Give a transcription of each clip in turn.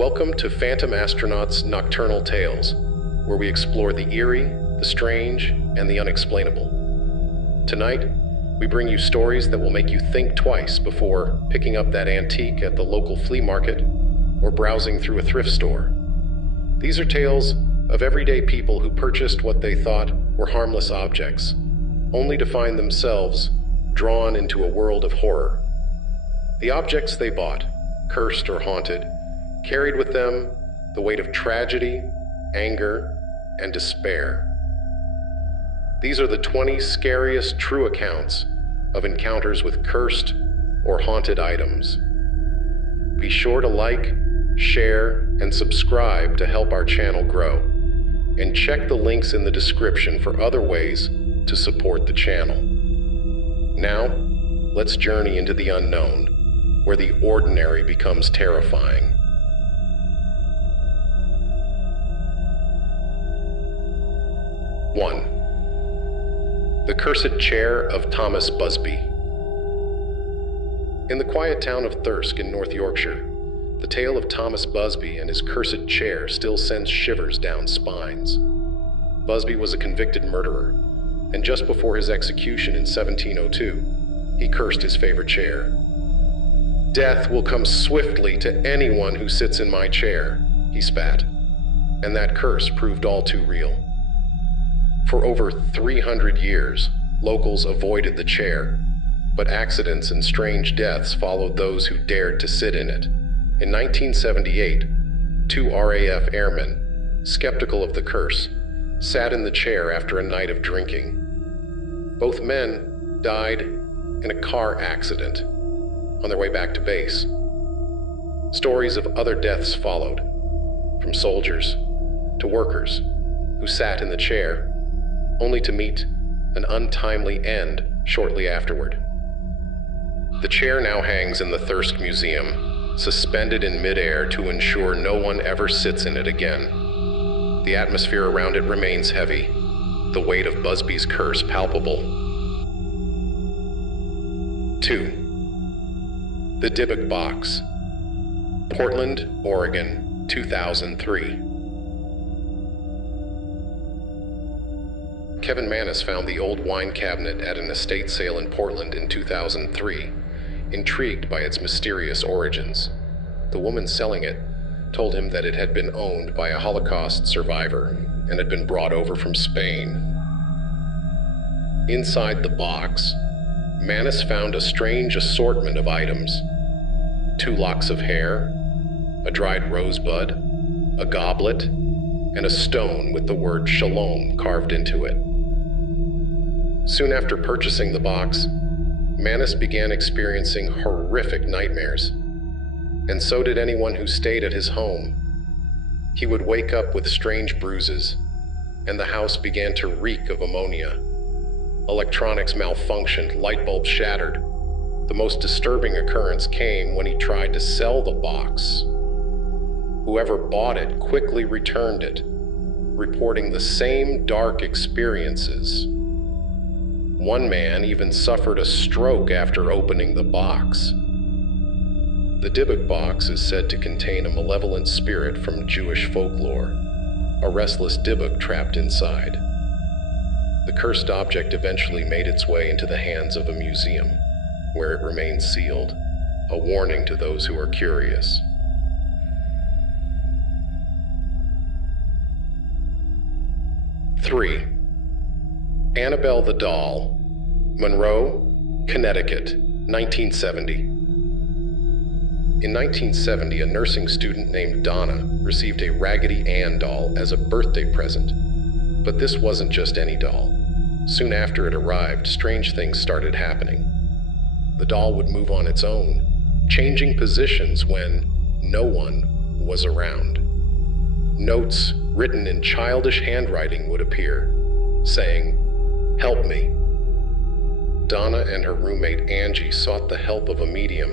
Welcome to Phantom Astronaut's Nocturnal Tales, where we explore the eerie, the strange, and the unexplainable. Tonight, we bring you stories that will make you think twice before picking up that antique at the local flea market or browsing through a thrift store. These are tales of everyday people who purchased what they thought were harmless objects, only to find themselves drawn into a world of horror. The objects they bought, cursed or haunted, carried with them the weight of tragedy, anger, and despair. These are the 20 scariest true accounts of encounters with cursed or haunted items. Be sure to like, share, and subscribe to help our channel grow. And check the links in the description for other ways to support the channel. Now, let's journey into the unknown, where the ordinary becomes terrifying. One, the Cursed Chair of Thomas Busby. In the quiet town of Thirsk in North Yorkshire, the tale of Thomas Busby and his cursed chair still sends shivers down spines. Busby was a convicted murderer, and just before his execution in 1702, he cursed his favorite chair. "Death will come swiftly to anyone who sits in my chair," he spat, and that curse proved all too real. For over 300 years, locals avoided the chair, but accidents and strange deaths followed those who dared to sit in it. In 1978, 2 RAF airmen, skeptical of the curse, sat in the chair after a night of drinking. Both men died in a car accident on their way back to base. Stories of other deaths followed, from soldiers to workers who sat in the chair, only to meet an untimely end shortly afterward. The chair now hangs in the Thirsk Museum, suspended in midair to ensure no one ever sits in it again. The atmosphere around it remains heavy, the weight of Busby's curse palpable. 2. The Dybbuk Box. Portland, Oregon, 2003. Kevin Mannis found the old wine cabinet at an estate sale in Portland in 2003, intrigued by its mysterious origins. The woman selling it told him that it had been owned by a Holocaust survivor and had been brought over from Spain. Inside the box, Mannis found a strange assortment of items: 2 locks of hair, a dried rosebud, a goblet, and a stone with the word Shalom carved into it. Soon after purchasing the box, Mannis began experiencing horrific nightmares, and so did anyone who stayed at his home. He would wake up with strange bruises, and the house began to reek of ammonia. Electronics malfunctioned, light bulbs shattered. The most disturbing occurrence came when he tried to sell the box. Whoever bought it quickly returned it, reporting the same dark experiences. One man even suffered a stroke after opening the box. The Dybbuk box is said to contain a malevolent spirit from Jewish folklore, a restless Dybbuk trapped inside. The cursed object eventually made its way into the hands of a museum, where it remains sealed, a warning to those who are curious. 3. Annabelle the Doll. Monroe, Connecticut, 1970. In 1970, a nursing student named Donna received a Raggedy Ann doll as a birthday present. But this wasn't just any doll. Soon after it arrived, strange things started happening. The doll would move on its own, changing positions when no one was around. Notes written in childish handwriting would appear, saying, "Help me." Donna and her roommate Angie sought the help of a medium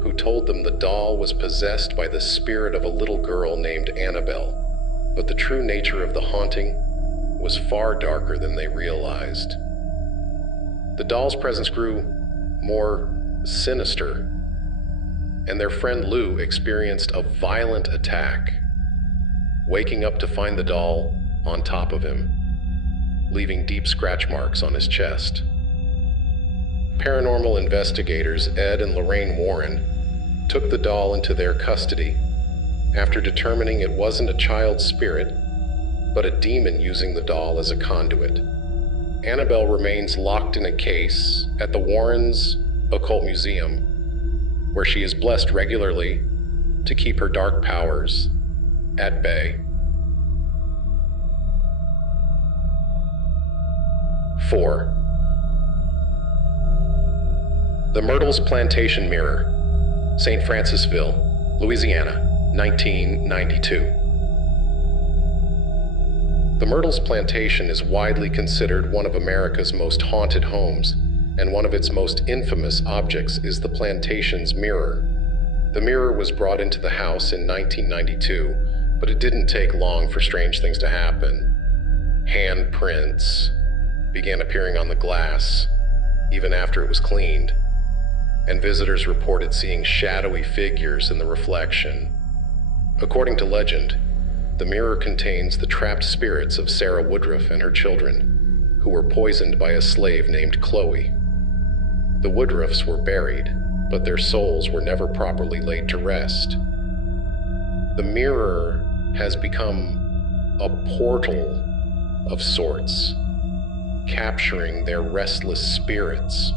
who told them the doll was possessed by the spirit of a little girl named Annabelle, but the true nature of the haunting was far darker than they realized. The doll's presence grew more sinister, and their friend Lou experienced a violent attack, waking up to find the doll on top of him, leaving deep scratch marks on his chest. Paranormal investigators Ed and Lorraine Warren took the doll into their custody after determining it wasn't a child's spirit, but a demon using the doll as a conduit. Annabelle remains locked in a case at the Warrens' Occult Museum, where she is blessed regularly to keep her dark powers at bay. 4. The Myrtles Plantation Mirror, St. Francisville, Louisiana, 1992. The Myrtles Plantation is widely considered one of America's most haunted homes, and one of its most infamous objects is the plantation's mirror. The mirror was brought into the house in 1992, but it didn't take long for strange things to happen. Handprints began appearing on the glass, even after it was cleaned, and visitors reported seeing shadowy figures in the reflection. According to legend, the mirror contains the trapped spirits of Sarah Woodruff and her children, who were poisoned by a slave named Chloe. The Woodruffs were buried, but their souls were never properly laid to rest. The mirror has become a portal of sorts, capturing their restless spirits.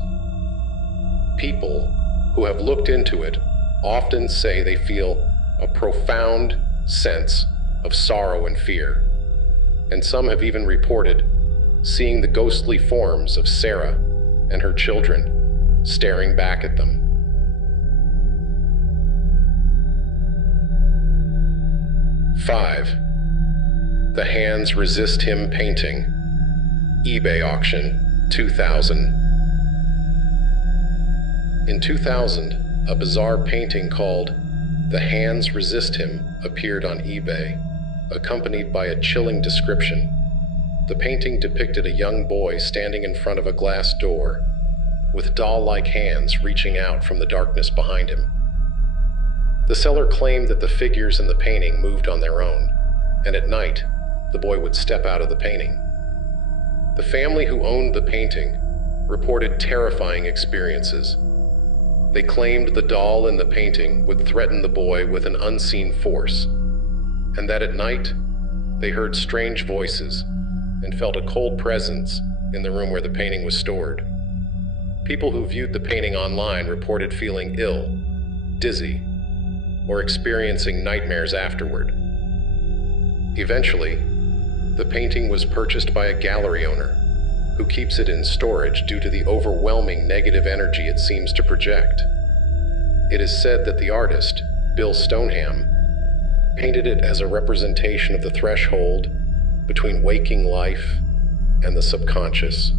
People who have looked into it often say they feel a profound sense of sorrow and fear, and some have even reported seeing the ghostly forms of Sarah and her children staring back at them. 5. The Hands Resist Him Painting, eBay auction, 2000. In 2000, a bizarre painting called The Hands Resist Him appeared on eBay, accompanied by a chilling description. The painting depicted a young boy standing in front of a glass door, with doll-like hands reaching out from the darkness behind him. The seller claimed that the figures in the painting moved on their own, and at night, the boy would step out of the painting. The family who owned the painting reported terrifying experiences. They claimed the doll in the painting would threaten the boy with an unseen force, and that at night, they heard strange voices and felt a cold presence in the room where the painting was stored. People who viewed the painting online reported feeling ill, dizzy, or experiencing nightmares afterward. Eventually, the painting was purchased by a gallery owner who keeps it in storage due to the overwhelming negative energy it seems to project. It is said that the artist, Bill Stoneham, painted it as a representation of the threshold between waking life and the subconscious.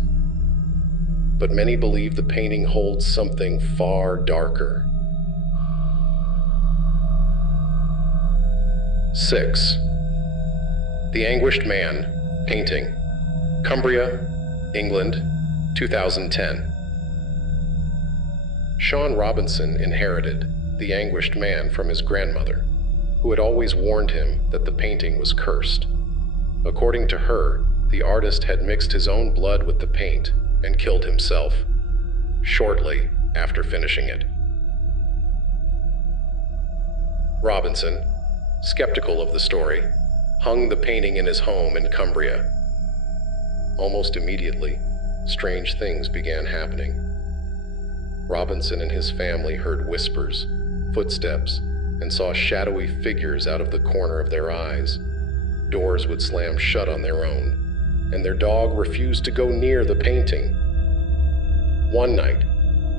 But many believe the painting holds something far darker. 6. The Anguished Man Painting, Cumbria, England, 2010. Sean Robinson inherited The Anguished Man from his grandmother, who had always warned him that the painting was cursed. According to her, the artist had mixed his own blood with the paint and killed himself shortly after finishing it. Robinson, skeptical of the story, hung the painting in his home in Cumbria. Almost immediately, strange things began happening. Robinson and his family heard whispers, footsteps, and saw shadowy figures out of the corner of their eyes. Doors would slam shut on their own, and their dog refused to go near the painting. One night,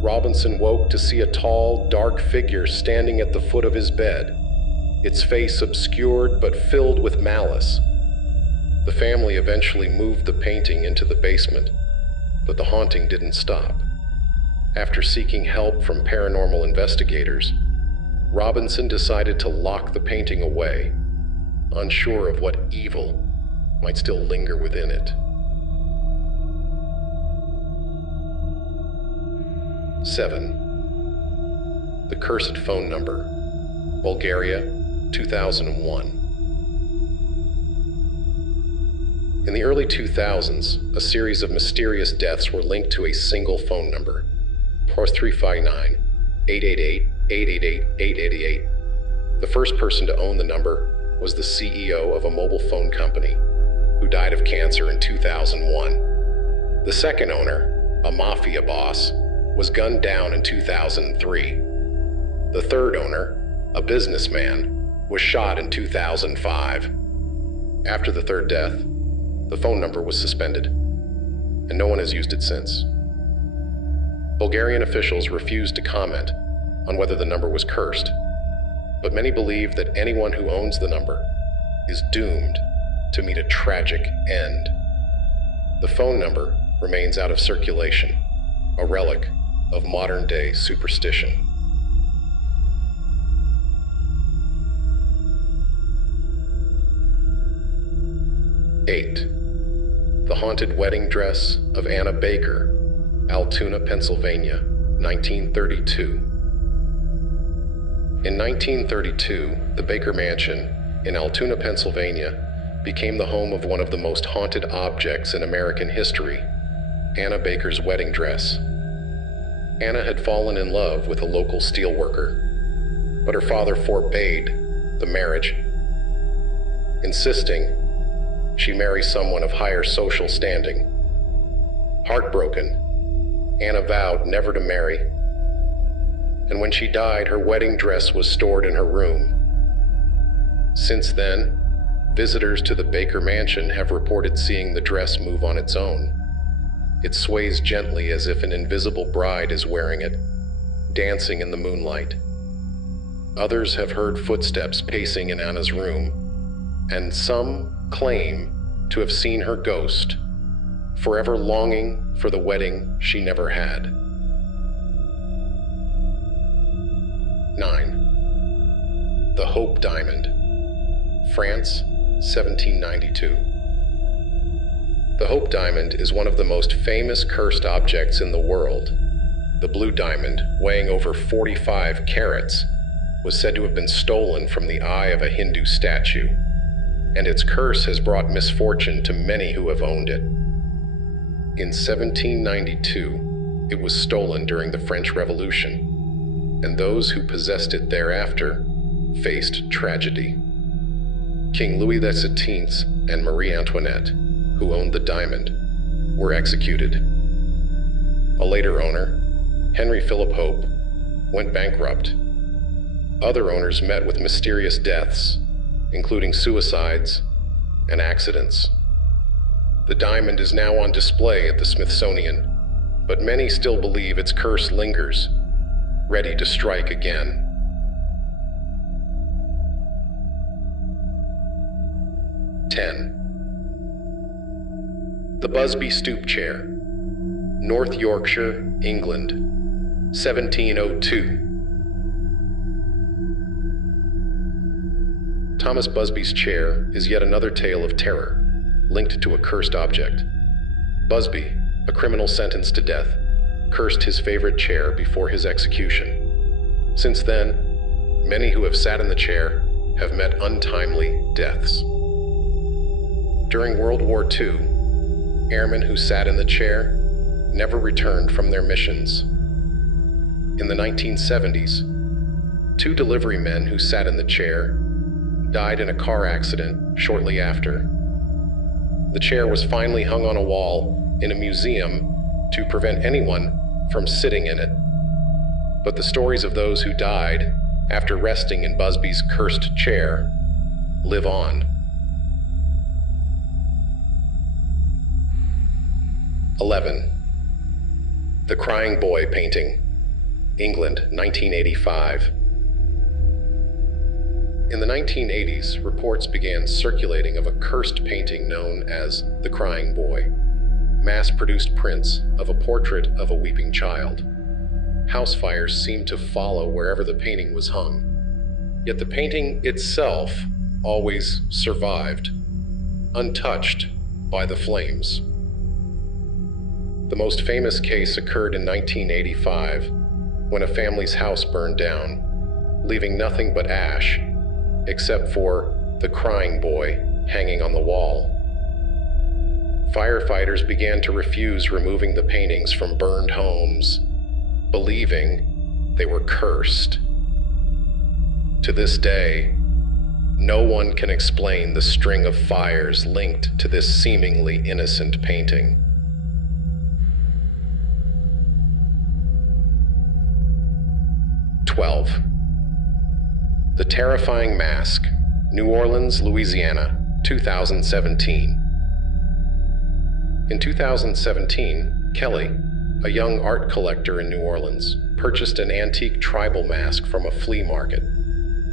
Robinson woke to see a tall, dark figure standing at the foot of his bed, its face obscured but filled with malice. The family eventually moved the painting into the basement, but the haunting didn't stop. After seeking help from paranormal investigators, Robinson decided to lock the painting away, unsure of what evil might still linger within it. 7. The Cursed Phone Number, Bulgaria, 2001. In the early 2000s, a series of mysterious deaths were linked to a single phone number, +359 888 888 888. The first person to own the number was the CEO of a mobile phone company, who died of cancer in 2001. The second owner, a mafia boss, was gunned down in 2003. The third owner, a businessman, was shot in 2005. After the third death, the phone number was suspended, and no one has used it since. Bulgarian officials refused to comment on whether the number was cursed, but many believe that anyone who owns the number is doomed to meet a tragic end. The phone number remains out of circulation, a relic of modern-day superstition. 8. The Haunted Wedding Dress of Anna Baker, Altoona, Pennsylvania, 1932. In 1932, the Baker Mansion in Altoona, Pennsylvania, became the home of one of the most haunted objects in American history, Anna Baker's wedding dress. Anna had fallen in love with a local steelworker, but her father forbade the marriage, insisting she marry someone of higher social standing. Heartbroken, Anna vowed never to marry, and when she died, her wedding dress was stored in her room. Since then, visitors to the Baker Mansion have reported seeing the dress move on its own. It sways gently as if an invisible bride is wearing it, dancing in the moonlight. Others have heard footsteps pacing in Anna's room, and some claim to have seen her ghost, forever longing for the wedding she never had. 9. The Hope Diamond, France, 1792. The Hope Diamond is one of the most famous cursed objects in the world. The blue diamond, weighing over 45 carats, was said to have been stolen from the eye of a Hindu statue, and its curse has brought misfortune to many who have owned it. In 1792, it was stolen during the French Revolution, and those who possessed it thereafter faced tragedy. King Louis XVI and Marie Antoinette, who owned the diamond, were executed. A later owner, Henry Philip Hope, went bankrupt. Other owners met with mysterious deaths, including suicides and accidents. The diamond is now on display at the Smithsonian, but many still believe its curse lingers, ready to strike again. 10. The Busby Stoop Chair, North Yorkshire, England, 1702. Thomas Busby's chair is yet another tale of terror, linked to a cursed object. Busby, a criminal sentenced to death, cursed his favorite chair before his execution. Since then, many who have sat in the chair have met untimely deaths. During World War II, airmen who sat in the chair never returned from their missions. In the 1970s, 2 delivery men who sat in the chair died in a car accident shortly after. The chair was finally hung on a wall in a museum to prevent anyone from sitting in it. But the stories of those who died after resting in Busby's cursed chair live on. 11. The Crying Boy Painting, England, 1985. In the 1980s, reports began circulating of a cursed painting known as the Crying Boy, mass-produced prints of a portrait of a weeping child. House fires seemed to follow wherever the painting was hung, yet the painting itself always survived, untouched by the flames. The most famous case occurred in 1985, when a family's house burned down, leaving nothing but ash, except for the crying boy hanging on the wall. Firefighters began to refuse removing the paintings from burned homes, believing they were cursed. To this day, no one can explain the string of fires linked to this seemingly innocent painting. The Terrifying Mask, New Orleans, Louisiana, 2017. In 2017, Kelly, a young art collector in New Orleans, purchased an antique tribal mask from a flea market.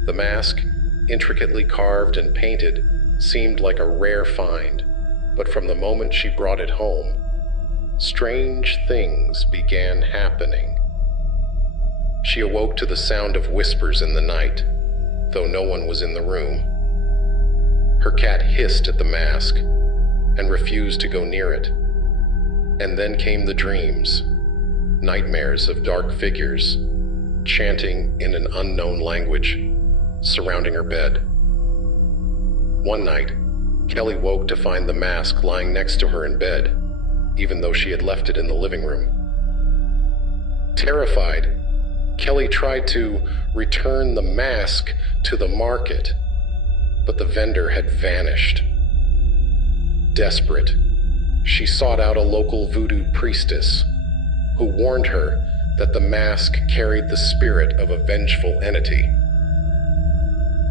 The mask, intricately carved and painted, seemed like a rare find, but from the moment she brought it home, strange things began happening. She awoke to the sound of whispers in the night, though no one was in the room. Her cat hissed at the mask and refused to go near it. And then came the dreams, nightmares of dark figures, chanting in an unknown language, surrounding her bed. One night, Kelly woke to find the mask lying next to her in bed, even though she had left it in the living room. Terrified, Kelly tried to return the mask to the market, but the vendor had vanished. Desperate, she sought out a local voodoo priestess, who warned her that the mask carried the spirit of a vengeful entity.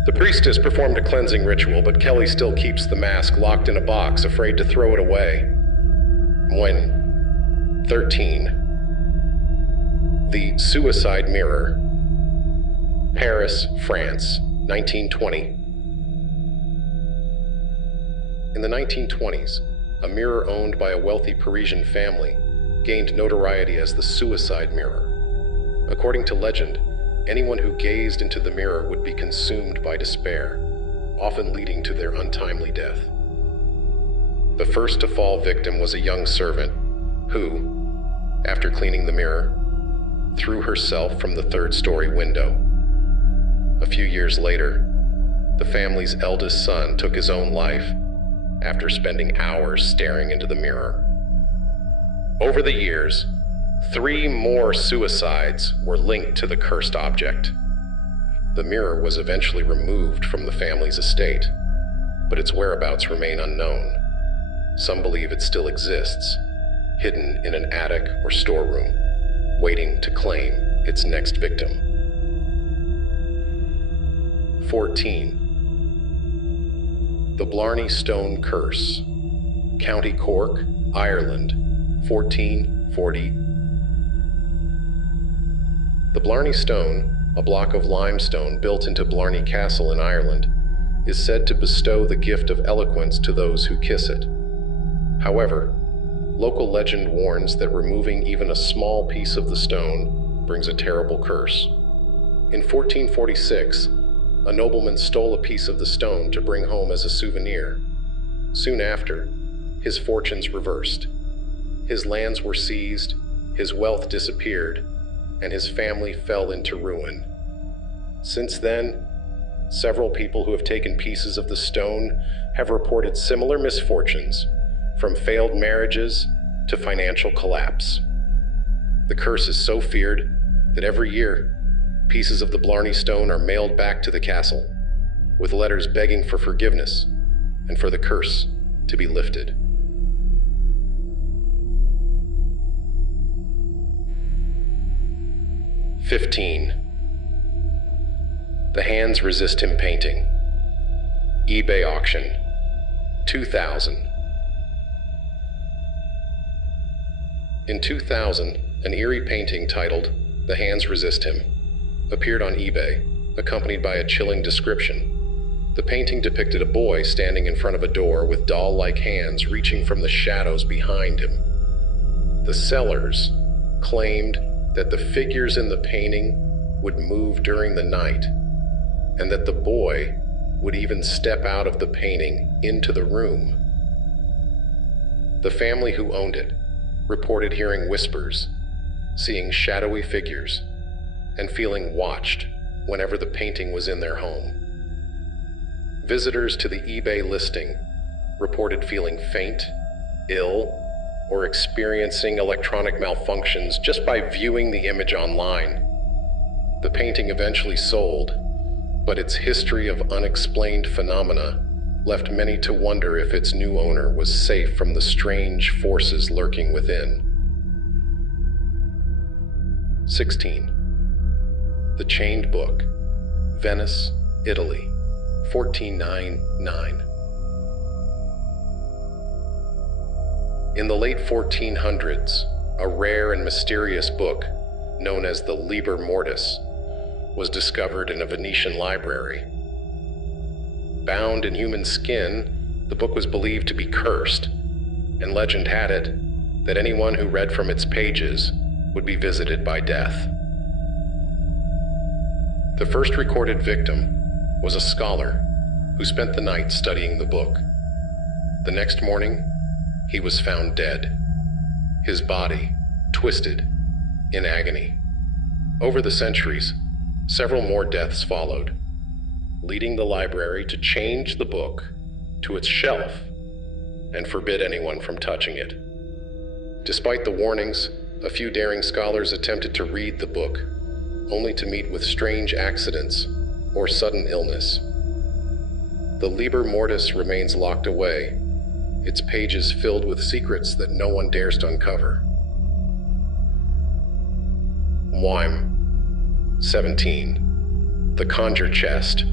The priestess performed a cleansing ritual, but Kelly still keeps the mask locked in a box, afraid to throw it away. When 13, the Suicide Mirror, Paris, France, 1920. In the 1920s, a mirror owned by a wealthy Parisian family gained notoriety as the Suicide Mirror. According to legend, anyone who gazed into the mirror would be consumed by despair, often leading to their untimely death. The first to fall victim was a young servant who, after cleaning the mirror, threw herself from the third-story window. A few years later, the family's eldest son took his own life after spending hours staring into the mirror. Over the years, 3 more suicides were linked to the cursed object. The mirror was eventually removed from the family's estate, but its whereabouts remain unknown. Some believe it still exists, hidden in an attic or storeroom, waiting to claim its next victim. 14. The Blarney Stone Curse, County Cork, Ireland, 1440. The Blarney Stone, a block of limestone built into Blarney Castle in Ireland, is said to bestow the gift of eloquence to those who kiss it. However, local legend warns that removing even a small piece of the stone brings a terrible curse. In 1446, a nobleman stole a piece of the stone to bring home as a souvenir. Soon after, his fortunes reversed. His lands were seized, his wealth disappeared, and his family fell into ruin. Since then, several people who have taken pieces of the stone have reported similar misfortunes, from failed marriages to financial collapse. The curse is so feared that every year, pieces of the Blarney Stone are mailed back to the castle, with letters begging for forgiveness and for the curse to be lifted. "15. The Hands Resist Him Painting, eBay auction, 2000. In 2000, an eerie painting titled "The Hands Resist Him" appeared on eBay, accompanied by a chilling description. The painting depicted a boy standing in front of a door with doll-like hands reaching from the shadows behind him. The sellers claimed that the figures in the painting would move during the night, and that the boy would even step out of the painting into the room. The family who owned it reported hearing whispers, seeing shadowy figures, and feeling watched whenever the painting was in their home. Visitors to the eBay listing reported feeling faint, ill, or experiencing electronic malfunctions just by viewing the image online. The painting eventually sold, but its history of unexplained phenomena left many to wonder if its new owner was safe from the strange forces lurking within. 16. The Chained Book, Venice, Italy, 1499. In the late 1400s, a rare and mysterious book, known as the Liber Mortis, was discovered in a Venetian library. Bound in human skin, the book was believed to be cursed, and legend had it that anyone who read from its pages would be visited by death. The first recorded victim was a scholar who spent the night studying the book. The next morning, he was found dead, his body twisted in agony. Over the centuries, several more deaths followed, leading the library to change the book to its shelf and forbid anyone from touching it. Despite the warnings, a few daring scholars attempted to read the book, only to meet with strange accidents or sudden illness. The Liber Mortis remains locked away, its pages filled with secrets that no one dares to uncover. 17. The Conjure Chest,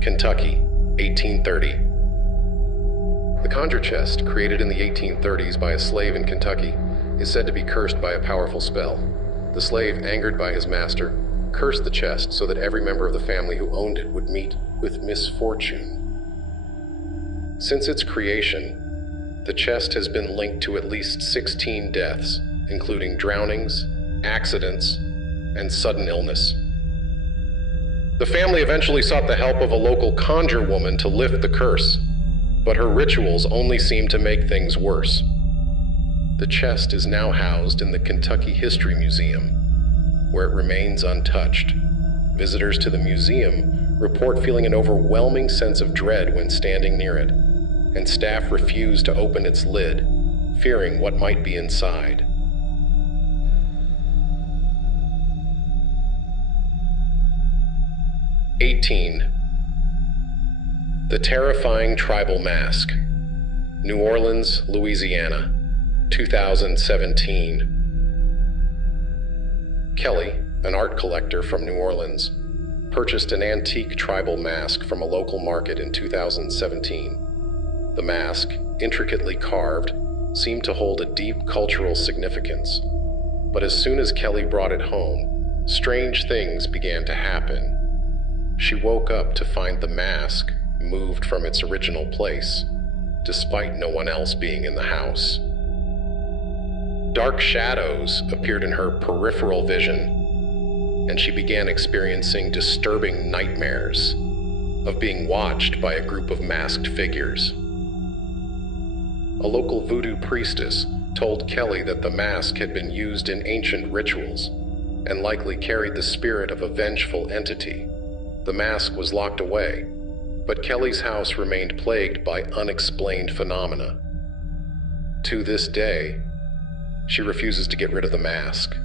Kentucky, 1830. The Conjure Chest, created in the 1830s by a slave in Kentucky, is said to be cursed by a powerful spell. The slave, angered by his master, cursed the chest so that every member of the family who owned it would meet with misfortune. Since its creation, the chest has been linked to at least 16 deaths, including drownings, accidents, and sudden illness. The family eventually sought the help of a local conjure woman to lift the curse, but her rituals only seemed to make things worse. The chest is now housed in the Kentucky History Museum, where it remains untouched. Visitors to the museum report feeling an overwhelming sense of dread when standing near it, and staff refuse to open its lid, fearing what might be inside. 18. The Terrifying Tribal Mask, New Orleans, Louisiana, 2017. Kelly, an art collector from New Orleans, purchased an antique tribal mask from a local market in 2017. The mask, intricately carved, seemed to hold a deep cultural significance. But as soon as Kelly brought it home, strange things began to happen. She woke up to find the mask moved from its original place, despite no one else being in the house. Dark shadows appeared in her peripheral vision, and she began experiencing disturbing nightmares of being watched by a group of masked figures. A local voodoo priestess told Kelly that the mask had been used in ancient rituals and likely carried the spirit of a vengeful entity. The mask was locked away, but Kelly's house remained plagued by unexplained phenomena. To this day, she refuses to get rid of the mask,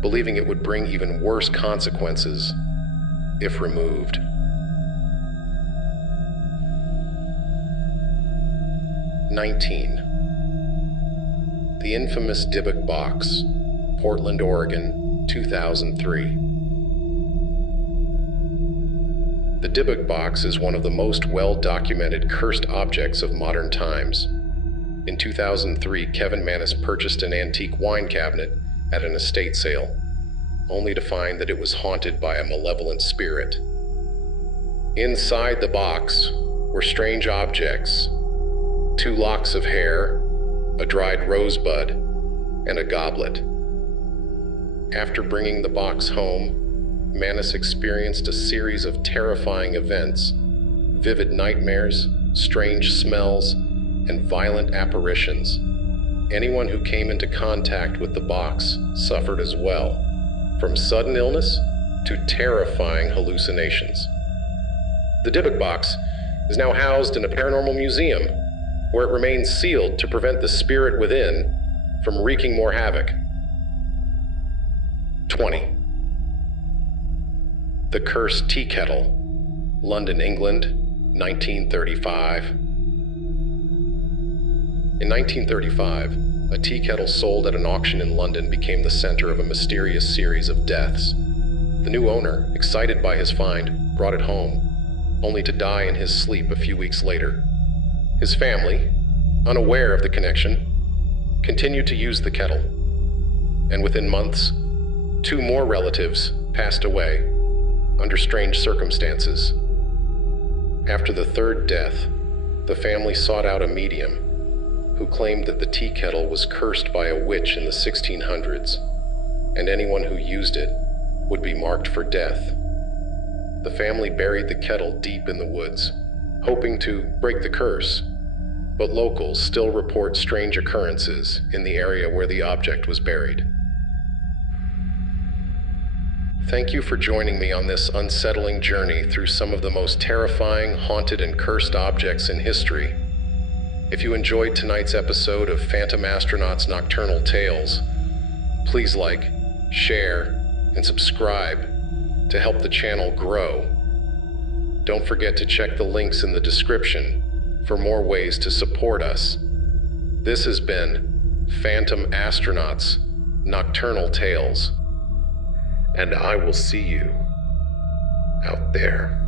believing it would bring even worse consequences if removed. 19. The infamous Dybbuk box, Portland, Oregon, 2003. The Dybbuk box is one of the most well-documented cursed objects of modern times. In 2003, Kevin Manis purchased an antique wine cabinet at an estate sale, only to find that it was haunted by a malevolent spirit. Inside the box were strange objects: 2 locks of hair, a dried rosebud, and a goblet. After bringing the box home, Manis experienced a series of terrifying events: vivid nightmares, strange smells, and violent apparitions. Anyone who came into contact with the box suffered as well, from sudden illness to terrifying hallucinations. The Dybbuk box is now housed in a paranormal museum, where it remains sealed to prevent the spirit within from wreaking more havoc. 20. The Cursed Tea Kettle, London, England, 1935. In 1935, a tea kettle sold at an auction in London became the center of a mysterious series of deaths. The new owner, excited by his find, brought it home, only to die in his sleep a few weeks later. His family, unaware of the connection, continued to use the kettle, and within months, 2 more relatives passed away under strange circumstances. After the 3rd death, the family sought out a medium who claimed that the tea kettle was cursed by a witch in the 1600s, and anyone who used it would be marked for death. The family buried the kettle deep in the woods, hoping to break the curse, but locals still report strange occurrences in the area where the object was buried. Thank you for joining me on this unsettling journey through some of the most terrifying, haunted, and cursed objects in history. If you enjoyed tonight's episode of Phantom Astronauts Nocturnal Tales, please like, share, and subscribe to help the channel grow. Don't forget to check the links in the description for more ways to support us. This has been Phantom Astronauts Nocturnal Tales, and I will see you out there.